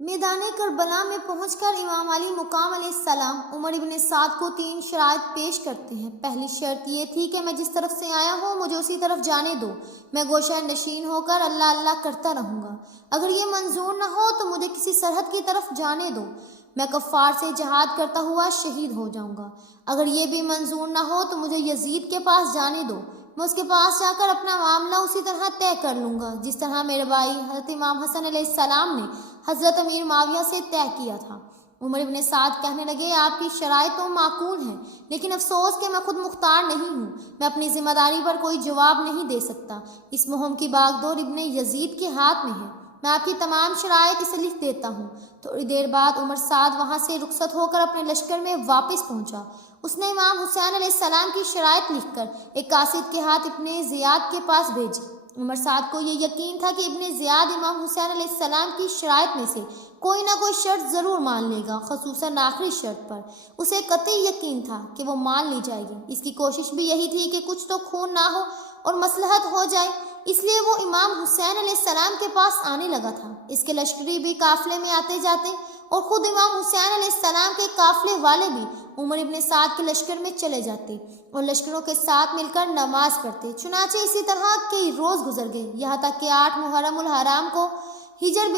میدان کربلا میں پہنچ کر امام علی مقام علیہ السلام عمر ابن سعد کو 3 شرائط پیش کرتے ہیں۔ پہلی شرط یہ تھی کہ میں جس طرف سے آیا ہوں مجھے اسی طرف جانے دو، میں گوشہ نشین ہو کر اللہ اللہ کرتا رہوں گا۔ اگر یہ منظور نہ ہو تو مجھے کسی سرحد کی طرف جانے دو، میں کفار سے جہاد کرتا ہوا شہید ہو جاؤں گا۔ اگر یہ بھی منظور نہ ہو تو مجھے یزید کے پاس جانے دو، میں اس کے پاس جا کر اپنا معاملہ اسی طرح طے کر لوں گا جس طرح میرے بھائی حضرت امام حسن علیہ السلام نے حضرت امیر معاویہ سے طے کیا تھا۔ عمر ابن سعد کہنے لگے، آپ کی شرائط تو معقول ہیں، لیکن افسوس کہ میں خود مختار نہیں ہوں، میں اپنی ذمہ داری پر کوئی جواب نہیں دے سکتا۔ اس مہم کی باغڈور ابن یزید کے ہاتھ میں ہے، میں آپ کی تمام شرائط اسے لکھ دیتا ہوں۔ تھوڑی دیر بعد عمر سعد وہاں سے رخصت ہو کر اپنے لشکر میں واپس پہنچا۔ اس نے امام حسین علیہ السلام کی شرائط لکھ کر ایک قاصد کے ہاتھ ابن زیاد کے پاس بھیجی۔ عمر سعد کو یہ یقین تھا کہ ابن زیاد امام حسین علیہ السلام کی شرائط میں سے کوئی نہ کوئی شرط ضرور مان لے گا، خصوصاً آخری شرط پر اسے قطعی یقین تھا کہ وہ مان لی جائے گی۔ اس کی کوشش بھی یہی تھی کہ کچھ تو خون نہ ہو اور مصلحت ہو جائے، اس لیے وہ امام حسین علیہ السلام کے پاس آنے لگا تھا۔ اس کے لشکری بھی قافلے میں آتے جاتے اور خود امام حسین علیہ السلام کے قافلے والے بھی عمر ابن سعد کے لشکر میں چلے جاتے اور لشکروں کے ساتھ مل کر نماز پڑھتے۔ چنانچہ اسی طرح کئی روز گزر گئے، یہاں تک کہ 8 محرم الحرام کو ہجر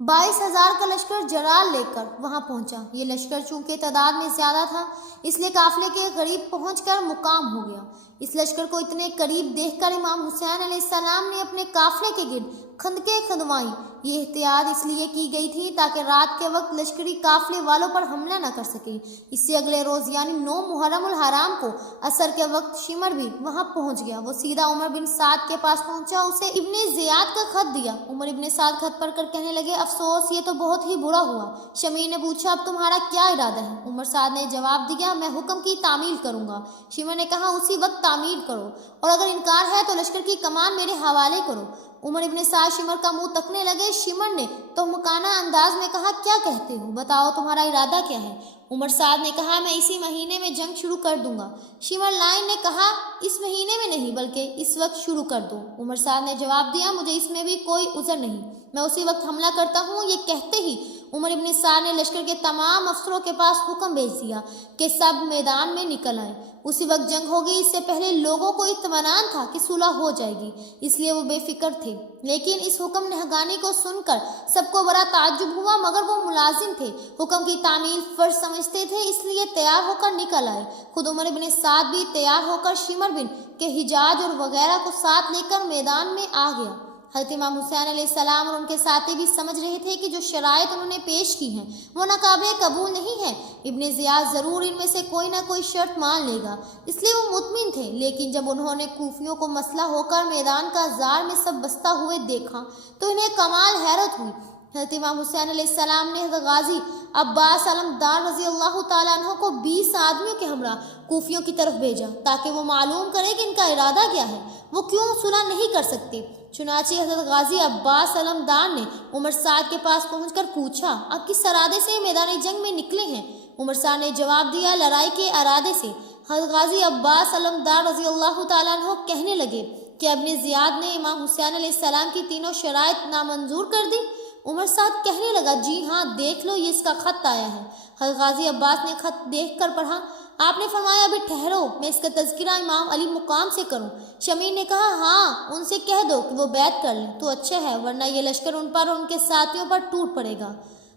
22,000 کا لشکر جرال لے کر وہاں پہنچا۔ یہ لشکر چونکہ تعداد میں زیادہ تھا اس لیے قافلے کے قریب پہنچ کر مقام ہو گیا۔ اس لشکر کو اتنے قریب دیکھ کر امام حسین علیہ السلام نے اپنے قافلے کے گرد خندقیں کھدوائیں۔ یہ احتیاط اس لیے کی گئی تھی تاکہ رات کے وقت لشکری قافلے والوں پر حملہ نہ کر سکے۔ اس سے اگلے روز یعنی 9 محرم الحرام کو عصر کے وقت شمر بھی وہاں پہنچ گیا۔ وہ سیدھا عمر بن سعد کے پاس پہنچا، اسے ابن زیاد کا خط دیا۔ عمر ابن سعد خط پڑھ کر کہنے لگے، افسوس یہ تو بہت ہی برا ہوا۔ شمیر نے پوچھا، اب تمہارا کیا ارادہ ہے؟ عمر سعد نے جواب دیا، میں حکم کی تعمیل کروں گا۔ شمیر نے کہا، اسی وقت تعمیل کرو، اور اگر انکار ہے تو لشکر کی کمان میرے حوالے کرو۔ عمر ابن سعد شمر کا منہ تکنے لگے۔ شمر نے تہمکانہ انداز میں کہا، کیا کہتے ہو؟ بتاؤ تمہارا ارادہ کیا ہے؟ عمر سعد نے کہا، میں اسی مہینے میں جنگ شروع کر دوں گا۔ شمر لائن نے کہا، اس مہینے میں نہیں بلکہ اس وقت شروع کر دو۔ عمر سعد نے جواب دیا، مجھے اس میں بھی کوئی عذر نہیں، میں اسی وقت حملہ کرتا ہوں۔ یہ کہتے ہی عمر ابن سعد نے لشکر کے تمام افسروں کے پاس حکم بھیج دیا کہ سب میدان میں نکل آئیں۔ اسی وقت جنگ ہو گئی۔ اس سے پہلے لوگوں کو اطمینان تھا کہ صلح ہو جائے گی، اس لیے وہ بے فکر تھے، لیکن اس حکم نہگانی کو سن کر سب کو بڑا تعجب ہوا، مگر وہ ملازم تھے، حکم کی تعمیل فرض سمجھتے تھے، اس لیے تیار ہو کر نکل آئے۔ خود عمر ابن سعد بھی تیار ہو کر شمر بن کے حجاج اور وغیرہ کو ساتھ لے کر میدان میں آ گیا۔ حضرت امام حسین علیہ السلام اور ان کے ساتھی بھی سمجھ رہے تھے کہ جو شرائط انہوں نے پیش کی ہیں وہ ناقابل قبول نہیں ہیں، ابن زیاد ضرور ان میں سے کوئی نہ کوئی شرط مان لے گا، اس لیے وہ مطمئن تھے۔ لیکن جب انہوں نے کوفیوں کو مسلح ہو کر میدان کا زار میں سب بستہ ہوئے دیکھا تو انہیں کمال حیرت ہوئی۔ حضرت امام حسین علیہ السلام نے حضرت غازی عباس علمدار رضی اللہ تعالیٰ عنہ کو 20 آدمیوں کے ہمراہ کوفیوں کی طرف بھیجا تاکہ وہ معلوم کرے کہ ان کا ارادہ کیا ہے، وہ کیوں صلح نہیں کر سکتے۔ چنانچہ حضرت غازی عباس علمدار نے عمر سعد کے پاس پہنچ کر پوچھا، آپ کس ارادے سے میدان جنگ میں نکلے ہیں؟ عمر سعد نے جواب دیا، لڑائی کے ارادے سے۔ حضرت غازی عباس علمدار رضی اللہ تعالیٰ عنہ کہنے لگے کہ ابن زیاد نے امام حسین علیہ السلام کی تینوں شرائط نامنظور کر دی؟ عمر سعد کہنے لگا، جی ہاں، دیکھ لو، یہ اس کا خط آیا ہے۔ حضرت غازی عباس نے خط دیکھ کر پڑھا۔ آپ نے فرمایا، ابھی ٹھہرو، میں اس کا تذکرہ امام علی مقام سے کروں۔ شمیر نے کہا، ہاں، ان سے کہہ دو کہ وہ بیعت کر لیں تو اچھا ہے، ورنہ یہ لشکر ان پر اور ان کے ساتھیوں پر ٹوٹ پڑے گا۔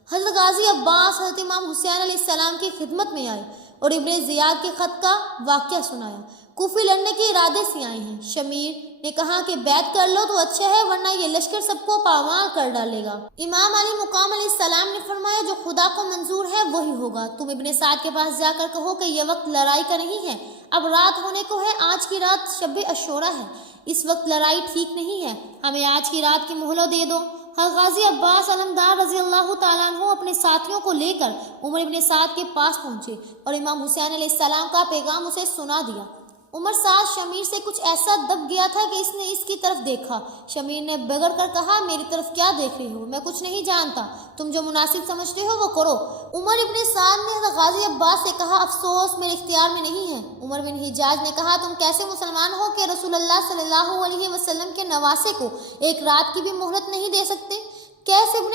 حضرت غازی عباس حضرت امام حسین علیہ السلام کی خدمت میں آئے اور ابن زیاد کے خط کا واقعہ سنایا۔ کوفی لڑنے کے ارادے سے آئے ہیں۔ شمیر نے کہا کہ بیعت کر لو تو اچھا ہے، ورنہ یہ لشکر سب کو پامال کر ڈالے گا۔ امام علی مقام علیہ السلام نے فرمایا، جو خدا کو منظور ہے وہی ہوگا۔ تم ابن سعد کے پاس جا کر کہو کہ یہ وقت لڑائی کا نہیں ہے، اب رات ہونے کو ہے، آج کی رات شب عاشوراء ہے، اس وقت لڑائی ٹھیک نہیں ہے، ہمیں آج کی رات کی مہلت دے دو۔ حضرت غازی عباس علمدار رضی اللہ تعالیٰ عنہ اپنے ساتھیوں کو لے کر عمر ابن سعد کے پاس پہنچے اور امام حسین علیہ السلام کا پیغام اسے سنا دیا۔ عمر سعد شمیر سے کچھ ایسا دب گیا تھا کہ اس نے اس کی طرف دیکھا۔ شمیر نے بگڑ کر کہا، میری طرف کیا دیکھ رہے ہو؟ میں کچھ نہیں جانتا، تم جو مناسب سمجھتے ہو وہ کرو۔ عمر ابن سعد نے حضرت غازی عباس سے کہا، افسوس میرے اختیار میں نہیں ہے۔ عمر بن حجاج نے کہا، تم کیسے مسلمان ہو کہ رسول اللہ صلی اللہ علیہ وسلم کے نواسے کو ایک رات کی بھی مہلت نہیں دے سکتے؟ کیس ابن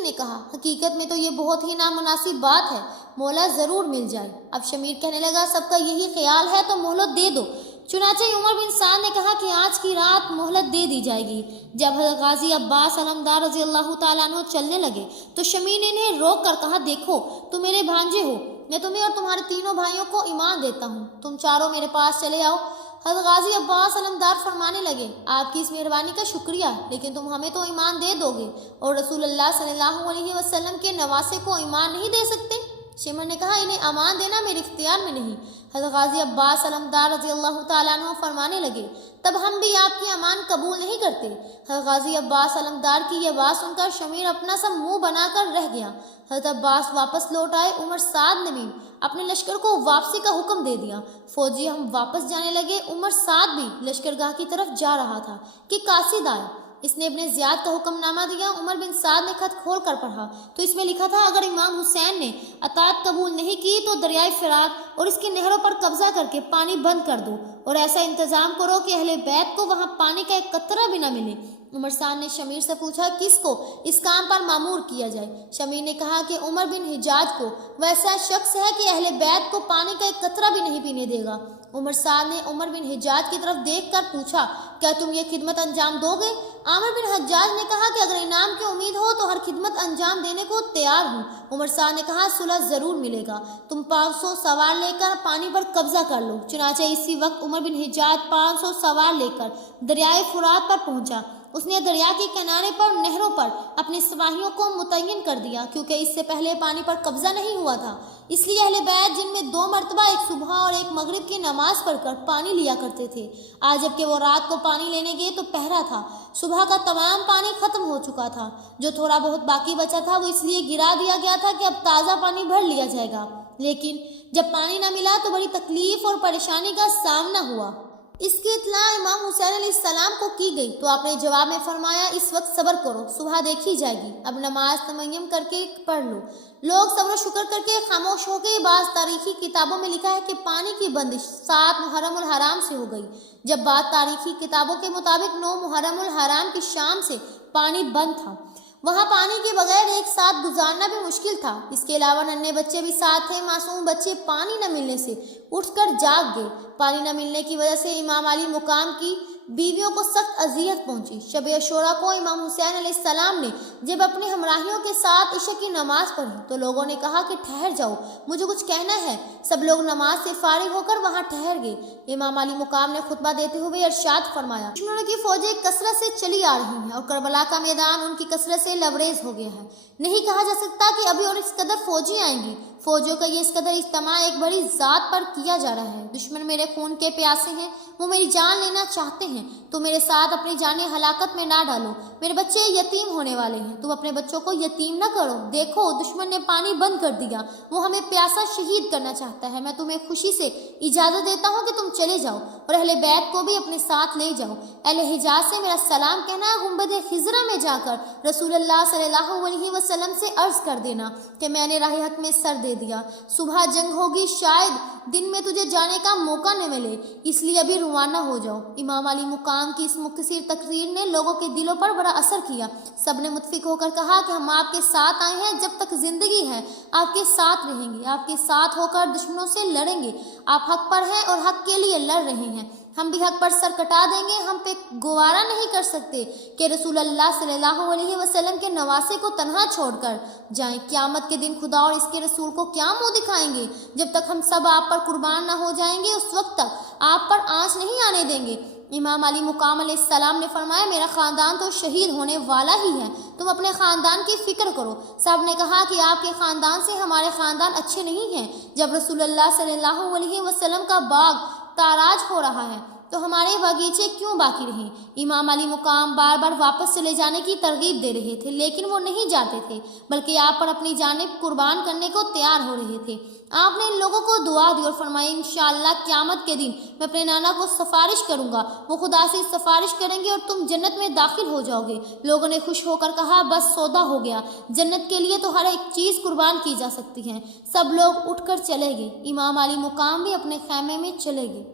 ने कहा, हकीकत में तो ये बहुत ही नामुनासिब बात है, मोहलत ज़रूर मिल जाए। अब शमीर कहने लगा, सबका यही ख्याल है तो मोहलत दे दो। चुनाचे उमर बिन साद ने कहा कि आज की रात मोहलत दे दी जाएगी। जब हज़रत गाजी अब्बास अलमदार रज़ी अल्लाह ताला अन्हु चलने लगे तो शमीर ने इन्हें रोक कर कहा, देखो तुम मेरे भांजे हो, मैं तुम्हें और तुम्हारे तीनों भाइयों को ईमान देता हूँ, तुम चारों मेरे पास चले आओ। हज़रत गाजी अब्बास अलमदार फरमाने लगे, आपकी इस मेहरबानी का शुक्रिया, लेकिन तुम हमें तो ईमान दे दोगे और रसूलुल्लाह सल्लल्लाहु अलैहि वसल्लम के नवासे को ईमान नहीं दे सकते। शिमर ने कहा, इन्हें अमान देना मेरे इख्तियार में नहीं। हज़रत गाजी अब्बास अलमदार रज़ी अल्लाह ताला अन्हु फरमाने लगे, तब हम भी आपकी अमान कबूल नहीं करते। हज़रत गाजी अब्बास अलमदार की यह बात सुनकर शमीर अपना सा मुंह बनाकर रह गया। हज़रत अब्बास वापस लौट आए। उमर साद ने भी अपने लश्कर को वापसी का हुक्म दे दिया। फौजी हम वापस जाने लगे। उमर साद भी लश्करगाह की तरफ जा रहा था कि कासिद आया। इसने अपने ज़ियाद का हुक्मनामा दिया। उमर बिन साद ने खत खोल कर पढ़ा तो इसमें लिखा था, अगर इमाम हुसैन ने अतात कबूल नहीं की तो दरियाए फ़रात और इसकी नहरों पर कब्जा करके पानी बंद कर दो और ऐसा इंतज़ाम करो कि अहले बैत को वहाँ पानी का एक कतरा भी न मिले। उमर साद ने शमीर से पूछा, किसको इस काम पर मामूर किया जाए? शमीर ने कहा कि उमर बिन हिजाज को वैसा शख्स है कि अहले बैत को पानी का एक कतरा भी नहीं पीने देगा। उमर साद ने उमर बिन हिजाज की तरफ देखकर पूछा, क्या तुम ये खिदमत अंजाम दोगे? आमिर बिन हज्जाज ने कहा कि अगर इनाम की उम्मीद हो तो हर खिदमत अंजाम देने को तैयार हूँ। उमर साद ने कहा, सुलह ज़रूर मिलेगा, तुम 500 सवार लेकर पानी पर कब्जा कर लो। चुनाचे इसी वक्त उमर बिन हिजाज 500 सवार लेकर दरियाए फुरात पर पहुंचा। उसने दरिया के किनारे पर नहरों पर अपने सिपाहियों को मुतय्यन कर दिया, क्योंकि इससे पहले पानी पर कब्जा नहीं हुआ था। इसलिए अहले बैत जिनमें 2 मरतबा, एक सुबह और एक मगरिब की नमाज पढ़कर पानी लिया करते थे, आज जबकि वो रात को पानी लेने गए तो पहरा था। सुबह का तमाम पानी खत्म हो चुका था। जो थोड़ा बहुत बाकी बचा था वो इसलिए गिरा दिया गया था कि अब ताज़ा पानी भर लिया जाएगा। लेकिन जब पानी न मिला तो बड़ी तकलीफ और परेशानी का सामना हुआ। इसकी इत्तला इमाम हुसैन अलैहिस्सलाम को की गई तो आपने जवाब में फरमाया, इस वक्त सब्र करो, सुबह देखी जाएगी, अब नमाज तमय्यम करके पढ़ लो। लोग सब्र शुक्र करके खामोश हो गए। बाज़ तारीखी किताबों में लिखा है कि पानी की बंदिश 7 मुहर्रमुल हराम से हो गई, जब बात तारीखी किताबों के मुताबिक 9 मुहर्रमुल हराम की शाम से पानी बंद था। वहाँ पानी के बगैर एक साथ गुजारना भी मुश्किल था। इसके अलावा नन्हे बच्चे भी साथ थे। मासूम बच्चे पानी न मिलने से उठकर जाग गए। पानी न मिलने की वजह से इमाम अली मुकाम की बीवियों को सख्त अजियत पहुंची। शब अशूरा को इमाम हुसैन अलैहिस्सलाम ने जब अपने हमराहियों के साथ इशा की नमाज पढ़ी तो लोगों ने कहा कि ठहर जाओ, मुझे कुछ कहना है। सब लोग नमाज से फारिग होकर वहां ठहर गए। इमाम अली मुकाम ने खुतबा देते हुए इरशाद फरमाया, दुश्मनों की फौजें कसरत से चली आ रही हैं और करबला का मैदान उनकी कसरत से लबरेज हो गया है। नहीं कहा जा सकता कि अभी और इस कदर फौजी आएंगी। फौजियों का ये इस कदर इज्तिमा एक बड़ी ज़ात पर किया जा रहा है। दुश्मन मेरे खून के प्यासे हैं, वो मेरी जान लेना चाहते हैं। तो मेरे साथ अपनी जानें हलाकत में ना डालो। मेरे बच्चे यतीम होने वाले हैं, तुम अपने बच्चों को यतीम ना करो। देखो दुश्मन ने पानी बंद कर दिया, वो हमें प्यासा शहीद करना चाहता है। मैं तुम्हें खुशी से इजाज़त देता हूँ कि तुम चले जाओ और अहले बैत को भी अपने साथ ले जाओ। अहले हिजाज से मेरा सलाम कहना, गुंबद खिज़रा में जाकर रसूलुल्लाह सल्लल्लाहु अलैहि वसल्लम से अर्ज़ कर देना कि मैंने राह हक में सर दे दिया। सुबह जंग होगी, शायद दिन में तुझे जाने का मौका न मिले, इसलिए अभी रवाना हो जाओ। इमाम अली मुकाम की इस मुख्तसर तकरीर ने लोगों के दिलों पर बड़ा असर किया। सब ने मुत्फिक होकर कहा कि हम आपके साथ आए हैं, जब तक जिंदगी है आपके साथ रहेंगे, आपके साथ होकर दुश्मनों से लड़ेंगे। आप हक पर हैं और हक के लिए लड़ रहे हैं, हम भी हक पर सर कटा देंगे। हम पे गुवारा नहीं कर सकते कि रसूलुल्लाह सल्लल्लाहु अलैहि वसल्लम के नवासे को तन्हा छोड़कर जाएं। क़यामत के दिन खुदा और इसके रसूल को क्या मुंह दिखाएंगे? जब तक हम सब आप पर कुर्बान ना हो जाएंगे, उस वक्त तक आप पर आँच नहीं आने देंगे। इमाम अली मुकाम अलैहिस्सलाम ने फरमाया, मेरा ख़ानदान तो शहीद होने वाला ही है, तुम अपने ख़ानदान की फ़िक्र करो। सब ने कहा कि आपके ख़ानदान से हमारे ख़ानदान अच्छे नहीं हैं। जब रसूलुल्लाह सल्लल्लाहु अलैहि वसल्लम का बाग ताराज हो रहा है तो हमारे बगीचे क्यों बाकी रहे? इमाम अली मुकाम बार बार वापस चले जाने की तरगीब दे रहे थे, लेकिन वो नहीं जाते थे, बल्कि आप पर अपनी जानिब कुर्बान करने को तैयार हो रहे थे। आपने इन लोगों को दुआ दी और फरमाया, इंशाअल्लाह क़यामत के दिन मैं अपने नाना को सिफारिश करूंगा, वो खुदा से सिफारिश करेंगे और तुम जन्नत में दाखिल हो जाओगे। लोगों ने खुश होकर कहा, बस सौदा हो गया, जन्नत के लिए तो हर एक चीज़ कुर्बान की जा सकती है। सब लोग उठकर चले गए। इमाम अली मुकाम भी अपने खैमे में चले गए।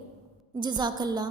जज़ाकल्लाह।